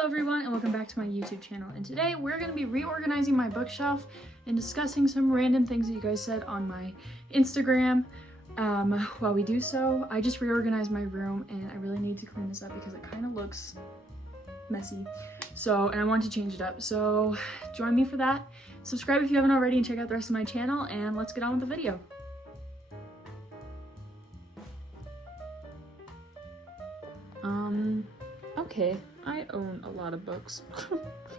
Hello everyone and welcome back to my YouTube channel, and today we're going to be reorganizing my bookshelf and discussing some random things that you guys said on my Instagram. While we do so, I just reorganized my room and I really need to clean this up because it kind of looks messy. And I want to change it up, so join me for that. Subscribe if you haven't already and check out the rest of my channel, and let's get on with the video. Okay, I own a lot of books.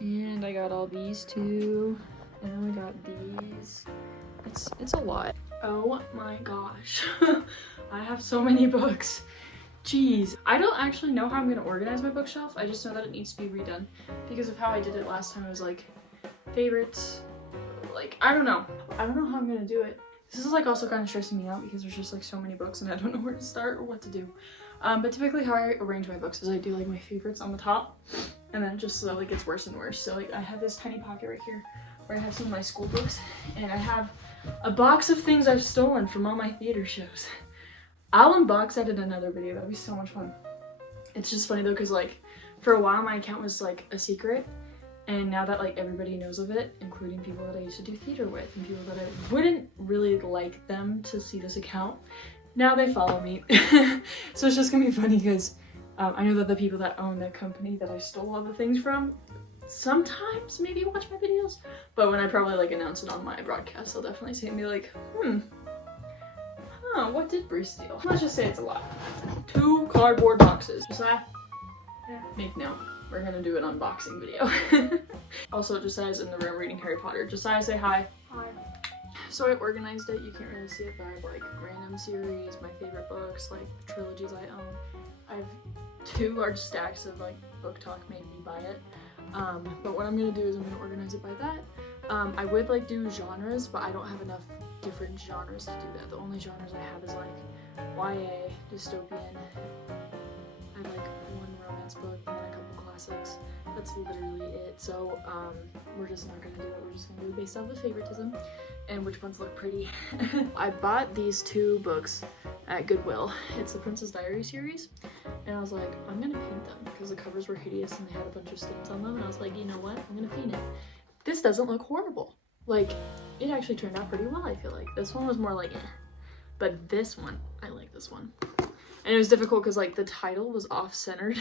And I got all these two, and I got these. It's a lot. Oh my gosh. I have so many books. Jeez. I don't actually know how I'm gonna organize my bookshelf. I just know that it needs to be redone because of how I did it last time. It was like favorites. Like, I don't know how I'm gonna do it. This is like also kind of stressing me out because there's just like so many books and I don't know where to start or what to do. But typically how I arrange my books is I do like my favorites on the top and then it just slowly gets worse and worse. So like I have this tiny pocket right here where I have some of my school books, and I have a box of things I've stolen from all my theater shows. I'll unbox that in another video. That'd be so much fun. It's just funny though because like for a while my account was like a secret, and now that like everybody knows of it, including people that I used to do theater with and people that I wouldn't really like them to see this account, now they follow me. So it's just gonna be funny because I know that the people that own the company that I stole all the things from sometimes maybe watch my videos, but when I probably like announce it on my broadcast, they'll definitely say to me like, what did Bruce steal? Let's just say it's a lot. 2 cardboard boxes. Josiah? Yeah. Make note. We're gonna do an unboxing video. Also, Josiah's in the room reading Harry Potter. Josiah, say hi. Hi. So I organized it. You can't really see it, but I have like random series, my favorite books, like the trilogies I own. I have 2 large stacks of like Book Talk made me buy it. But what I'm gonna do is I'm gonna organize it by that. I would like do genres, but I don't have enough different genres to do that. The only genres I have is like YA, dystopian. I have like 1 romance book and then a couple classics. That's literally it. So we're just not gonna do it. We're just gonna do it based off of favoritism and which ones look pretty. I bought these 2 books at Goodwill. It's the Princess Diary series, and I was like, I'm gonna paint them because the covers were hideous and they had a bunch of stains on them, and I was like, you know what, I'm gonna paint it. This doesn't look horrible. Like, it actually turned out pretty well. I feel like this one was more like but this one, I like this one. And it was difficult because like the title was off-centered,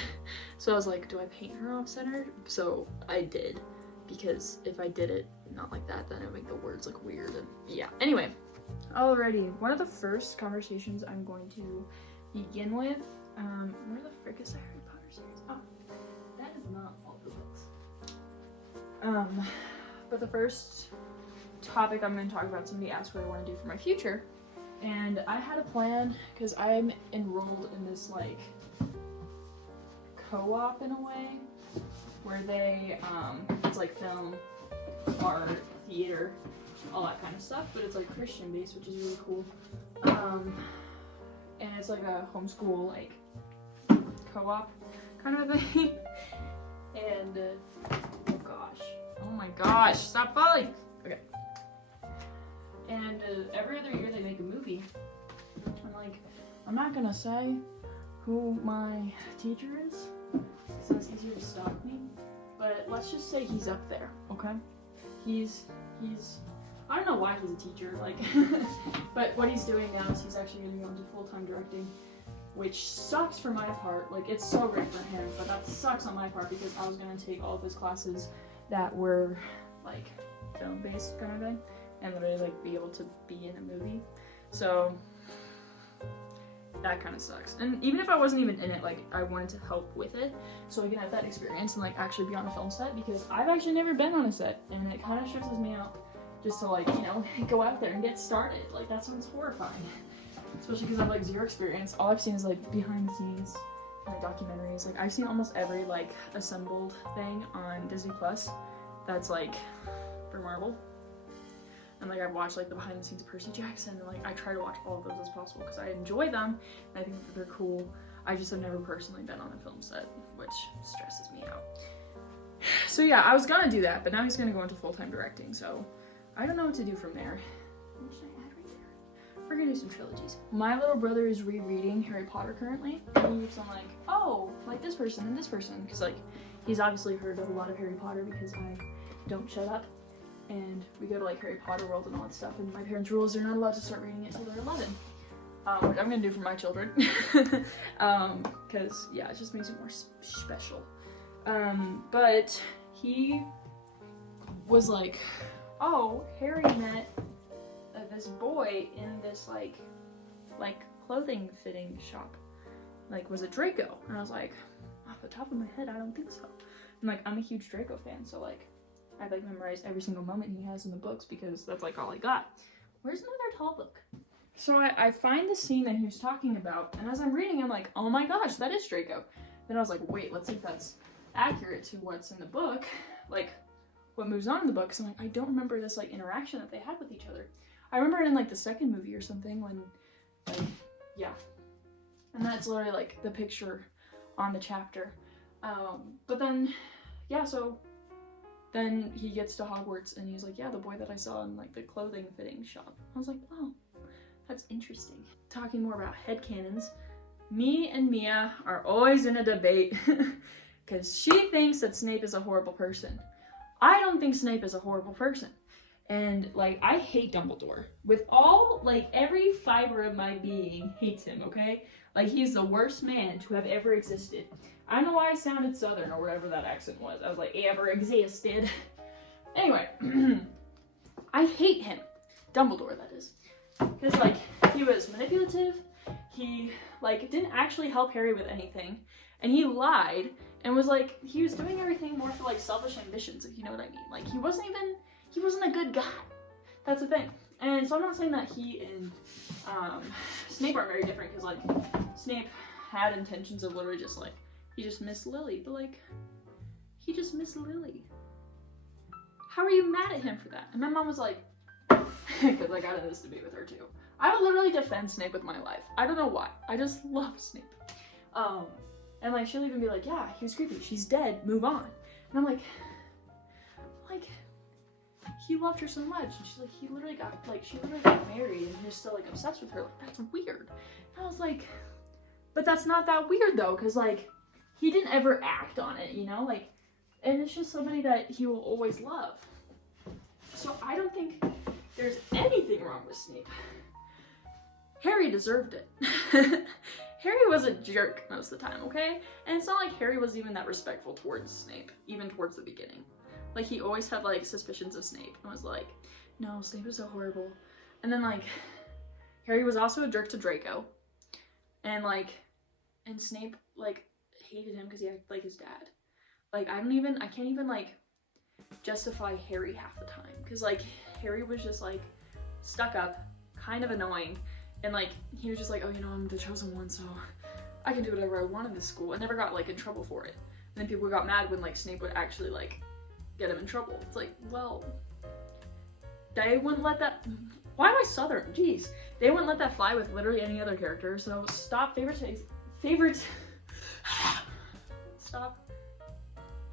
so I was like, do I paint her off-centered? So I did, because if I did it not like that, then it would make the words look weird. And yeah, anyway. Alrighty, one of the first conversations I'm going to begin with, where the frick is the Harry Potter series? Oh, that is not all the books. But the first topic I'm going to talk about, somebody asked what I want to do for my future, and I had a plan because I'm enrolled in this like co-op in a way, where they it's like film, art, theater, all that kind of stuff, but it's like Christian based, which is really cool. And it's like a homeschool like co-op kind of a thing. And oh my gosh, stop falling. Okay. And every other year they make a movie. And like, I'm not gonna say who my teacher is, so it's easier to stop me, but let's just say he's up there, okay? He's I don't know why he's a teacher, like, but what he's doing now is he's actually gonna go into full-time directing, which sucks for my part. Like, it's so great for him, but that sucks on my part because I was gonna take all of his classes that were like film-based kind of thing, and literally like be able to be in a movie. So that kind of sucks. And even if I wasn't even in it, like I wanted to help with it so I can have that experience and like actually be on a film set, because I've actually never been on a set and it kind of stresses me out just to like, you know, go out there and get started. Like, that sounds horrifying, especially because I have like 0 experience. All I've seen is like behind the scenes like documentaries. Like, I've seen almost every like assembled thing on Disney Plus that's like for Marvel. And like I've watched like the behind the scenes of Percy Jackson, and like I try to watch all of those as possible because I enjoy them and I think that they're cool. I just have never personally been on a film set, which stresses me out. So yeah, I was gonna do that, but now he's gonna go into full-time directing, so I don't know what to do from there. What should I add right there? We're gonna do some trilogies. My little brother is rereading Harry Potter currently. And he keeps on like, oh, like this person and this person, because like he's obviously heard of a lot of Harry Potter because I don't shut up. And we go to like Harry Potter World and all that stuff, and my parents' rules, they're not allowed to start reading it until they're 11. Which I'm gonna do for my children. Cause yeah, it just makes it more special. But he was like, oh, Harry met this boy in this like clothing fitting shop. Like, was it Draco? And I was like, off the top of my head, I don't think so. And like, I'm a huge Draco fan, so like, I like memorized every single moment he has in the books because that's like all I got. Where's another tall book? So I find the scene that he was talking about, and as I'm reading, I'm like, oh my gosh, that is Draco. Then I was like, wait, let's see if that's accurate to what's in the book, like what moves on in the book. Because I'm like, I don't remember this like interaction that they had with each other. I remember it in like the second movie or something when, like, yeah. And that's literally like the picture on the chapter. But then, yeah, so then he gets to Hogwarts and he's like, yeah, the boy that I saw in like the clothing fitting shop. I was like, oh, that's interesting. Talking more about headcanons, me and Mia are always in a debate because she thinks that Snape is a horrible person. I don't think Snape is a horrible person. And like, I hate Dumbledore. With all, like, every fiber of my being hates him, okay? Like, he's the worst man to have ever existed. I don't know why I sounded southern or whatever that accent was. I was like, ever existed. Anyway, I hate him. Dumbledore, that is. Because, like, he was manipulative. He, like, didn't actually help Harry with anything. And he lied and was, like, he was doing everything more for, like, selfish ambitions, if you know what I mean. Like, he wasn't a good guy. That's the thing. And so I'm not saying that he and Snape are very different, because, like, Snape had intentions of literally just, like, he just missed Lily. But, like, he just missed Lily. How are you mad at him for that? And my mom was like, because I got in this debate with her too. I would literally defend Snape with my life. I don't know why. I just love Snape. And like, she'll even be like, yeah, he was creepy. She's dead. Move on. And I'm like, he loved her so much. And she's like, she literally got married and he's still like obsessed with her. Like, that's weird. And I was like, but that's not that weird though. Cause like, he didn't ever act on it, you know? Like, and it's just somebody that he will always love. So I don't think there's anything wrong with Snape. Harry deserved it. Harry was a jerk most of the time, okay? And it's not like Harry was even that respectful towards Snape, even towards the beginning. Like, he always had, like, suspicions of Snape and was like, no, Snape is so horrible. And then, like, Harry was also a jerk to Draco. And, like, and Snape, like, hated him because he acted like his dad. Like, I can't even, like, justify Harry half the time. Because, like, Harry was just, like, stuck up, kind of annoying. And, like, he was just like, oh, you know, I'm the chosen one, so I can do whatever I want in this school. I never got, like, in trouble for it. And then people got mad when, like, Snape would actually, like, get him in trouble. It's like, well, they wouldn't let that... Why am I southern? Jeez. They wouldn't let that fly with literally any other character, so stop Stop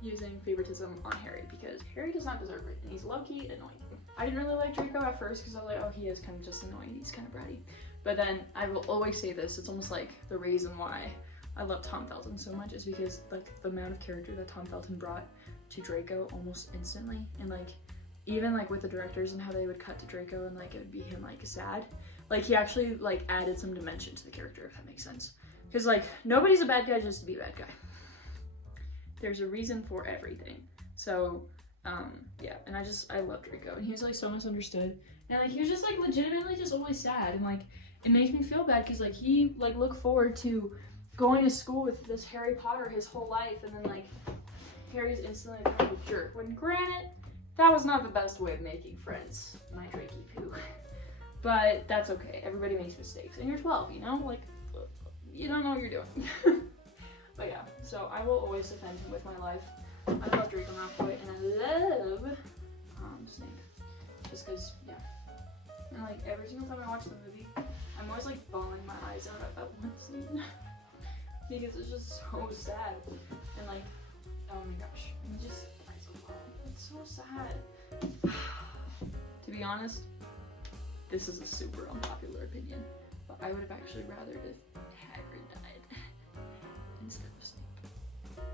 using favoritism on Harry, because Harry does not deserve it, and he's low-key annoying. I didn't really like Draco at first, because I was like, oh, he is kind of just annoying, he's kind of bratty. But then, I will always say this, it's almost like the reason why I love Tom Felton so much is because, like, the amount of character that Tom Felton brought to Draco almost instantly, and, like, even, like, with the directors and how they would cut to Draco and, like, it would be him, like, sad. Like, he actually, like, added some dimension to the character, if that makes sense. Because, like, nobody's a bad guy just to be a bad guy. There's a reason for everything. So, yeah, and I love Draco, and he was, like, so misunderstood. And, like, he was just, like, legitimately just always sad, and, like, it makes me feel bad, because, like, he, like, looked forward to going to school with this Harry Potter his whole life, and then, like, Harry's instantly kind of a jerk. When, granted, that was not the best way of making friends, my Drakey poo. But that's okay, everybody makes mistakes, and you're 12, you know? Like, you don't know what you're doing. But yeah, so I will always defend him with my life. I love Draco Malfoy, and I love Snape. Just because, yeah. And like, every single time I watch the movie, I'm always like bawling my eyes out at that one scene. Because it's just so sad. And like, oh my gosh, he just dies alone. It's so sad. To be honest, this is a super unpopular opinion, but I would have actually rather Hagrid died instead of Snape.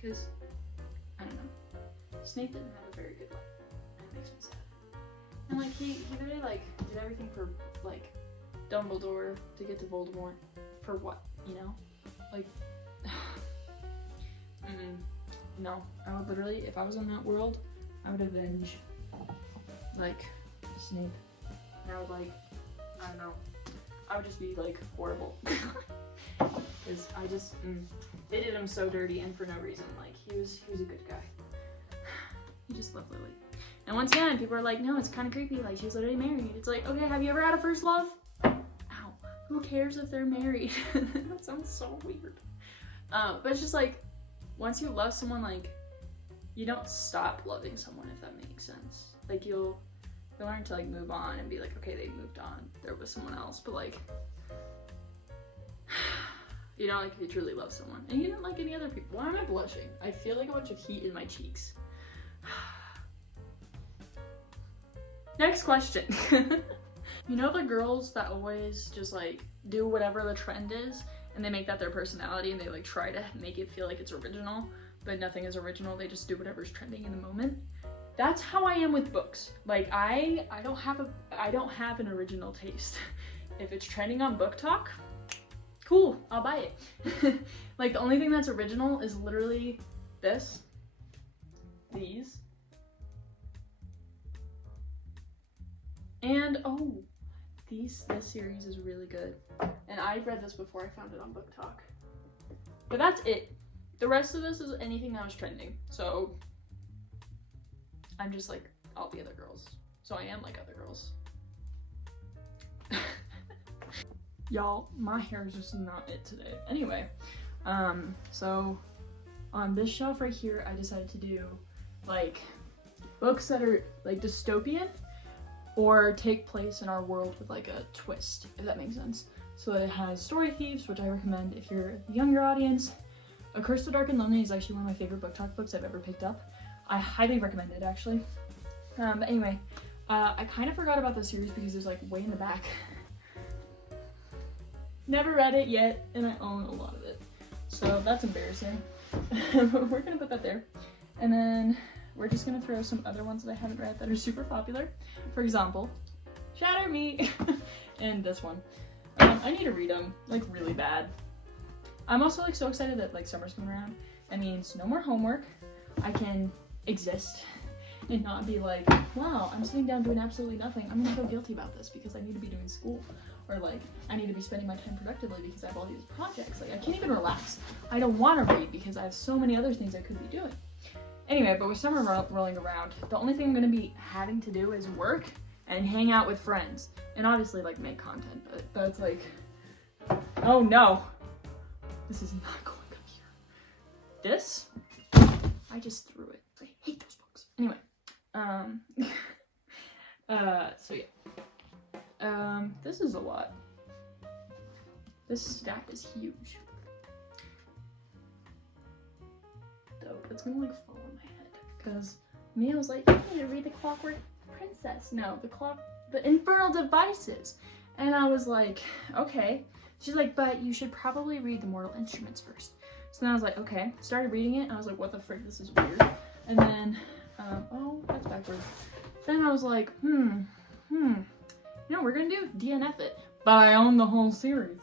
Because Snape didn't have a very good life. That makes me sad. And like he literally like did everything for like Dumbledore to get to Voldemort. For what, you know? Like no. I would literally, if I was in that world, I would avenge like Snape. And I would like, I don't know. I would just be like horrible. Because I just they did him so dirty and for no reason. Like he was a good guy. He just loved Lily. And once again, people are like, no, it's kind of creepy. Like she's literally married. It's like, okay, have you ever had a first love? Ow. Who cares if they're married? That sounds so weird. But it's just like, once you love someone, like you don't stop loving someone, if that makes sense. Like you'll learn to like move on and be like, okay, they moved on. They're with someone else. But like, you know, like if you truly love someone and you don't like any other people. Why am I blushing? I feel like a bunch of heat in my cheeks. Next question. You know the girls that always just like do whatever the trend is and they make that their personality and they like try to make it feel like it's original, but nothing is original. They just do whatever's trending in the moment. That's how I am with books. Like I don't have an original taste. If it's trending on Book Talk, cool, I'll buy it. Like the only thing that's original is literally this, these, and oh, this series is really good. And I read this before I found it on Book Talk. But that's it. The rest of this is anything that was trending. So I'm just like all the other girls. So I am like other girls. Y'all, my hair is just not it today. Anyway, so on this shelf right here, I decided to do like books that are like dystopian or take place in our world with like a twist, if that makes sense. So it has Story Thieves, which I recommend if you're a younger audience. A Curse of Dark and Lonely is actually one of my favorite Book Talk books I've ever picked up. I highly recommend it, actually. But anyway, I kind of forgot about this series because it's like way in the back. Never read it yet, and I own a lot of it. So that's embarrassing. But we're gonna put that there. And then we're just gonna throw some other ones that I haven't read that are super popular. For example, Shatter Me, and this one. I need to read them, like really bad. I'm also like so excited that like summer's coming around. That means no more homework. I can exist and not be like, wow, I'm sitting down doing absolutely nothing. I'm gonna feel guilty about this because I need to be doing school. Or like, I need to be spending my time productively because I have all these projects. Like I can't even relax. I don't want to read because I have so many other things I could be doing. Anyway, but with summer rolling around, the only thing I'm gonna be having to do is work and hang out with friends. And obviously like make content, but it's like, oh no. This is not going up here. This, I just threw it. I hate those books. Anyway, so yeah. This is a lot. This stack is huge. Dope. It's gonna like fall on my head. Because Mia was like, you need to read The Clockwork Princess. No, the Infernal Devices. And I was like, okay. She's like, but you should probably read The Mortal Instruments first. So then I was like, okay. Started reading it, and I was like, what the frick, this is weird. And then, oh, that's backwards. Then I was like, you know, we're gonna do DNF it. But I own the whole series.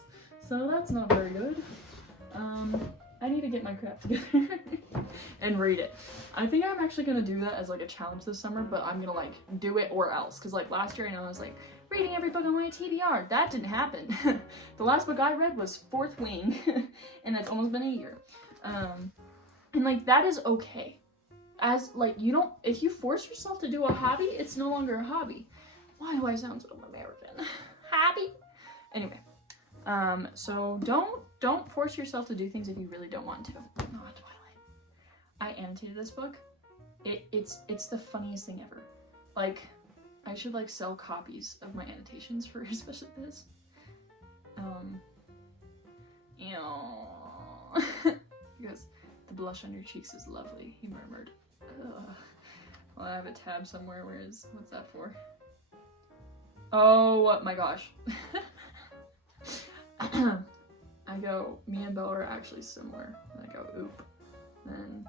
So that's not very good. I need to get my crap together and read it. I think I'm actually gonna do that as like a challenge this summer, but I'm gonna like do it or else. Cause like last year, I know I was like, reading every book on my TBR. That didn't happen. The last book I read was Fourth Wing, and that's almost been a year. And like that is okay. As like you don't, if you force yourself to do a hobby, it's no longer a hobby. Why do I sound so American? Hobby. Anyway, so don't force yourself to do things if you really don't want to. Not Twilight. I annotated this book. It's the funniest thing ever. Like, I should like sell copies of my annotations for especially this. Because the blush on your cheeks is lovely, he murmured. Ugh. Well, I have a tab somewhere. What's that for? Oh my gosh. I go, me and Bella are actually similar. And I go, oop. Then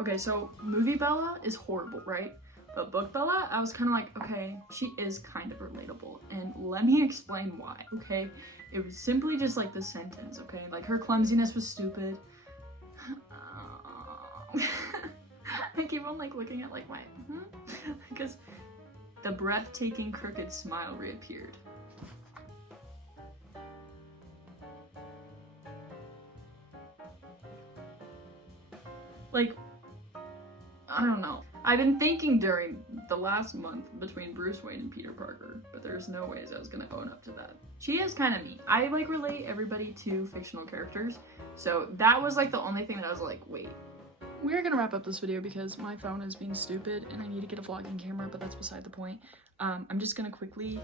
Okay, so movie Bella is horrible, right? But book Bella, I was kind of like, okay, she is kind of relatable. And let me explain why, okay? It was simply just like the sentence, okay? Like her clumsiness was stupid. I keep on like looking at like my, because the breathtaking crooked smile reappeared. Like, I don't know. I've been thinking during the last month between Bruce Wayne and Peter Parker, but there's no ways I was gonna own up to that. She is kind of me. I like relate everybody to fictional characters, so that was like the only thing that I was like, wait. We're gonna wrap up this video because my phone is being stupid and I need to get a vlogging camera, but that's beside the point. I'm just gonna quickly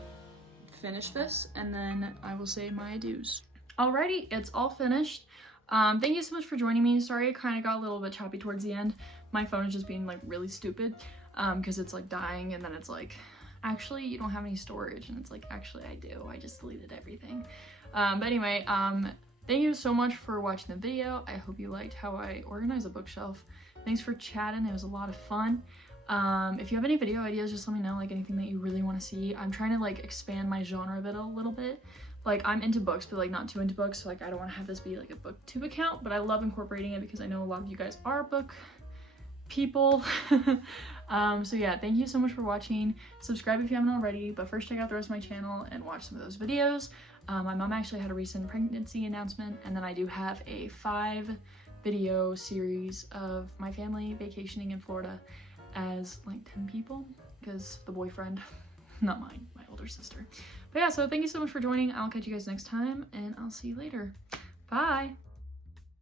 finish this and then I will say my adieus. Alrighty, it's all finished. Thank you so much for joining me. Sorry, it kind of got a little bit choppy towards the end. My phone is just being like really stupid because it's like dying and then it's like, actually you don't have any storage, and it's like, actually I do. I just deleted everything. But anyway, thank you so much for watching the video. I hope you liked how I organize a bookshelf. Thanks for chatting. It was a lot of fun. If you have any video ideas, just let me know, like anything that you really want to see. I'm trying to like expand my genre of it a little bit. Like I'm into books, but like not too into books. So like I don't want to have this be like a booktube account, but I love incorporating it because I know a lot of you guys are book people. So yeah, thank you so much for watching. Subscribe if you haven't already, but first check out the rest of my channel and watch some of those videos. My mom actually had a recent pregnancy announcement, and then I do have a 5-video series of my family vacationing in Florida as like 10 people, because the boyfriend, not mine, my older sister. But yeah, so thank you so much for joining. I'll catch you guys next time, and I'll see you later. Bye!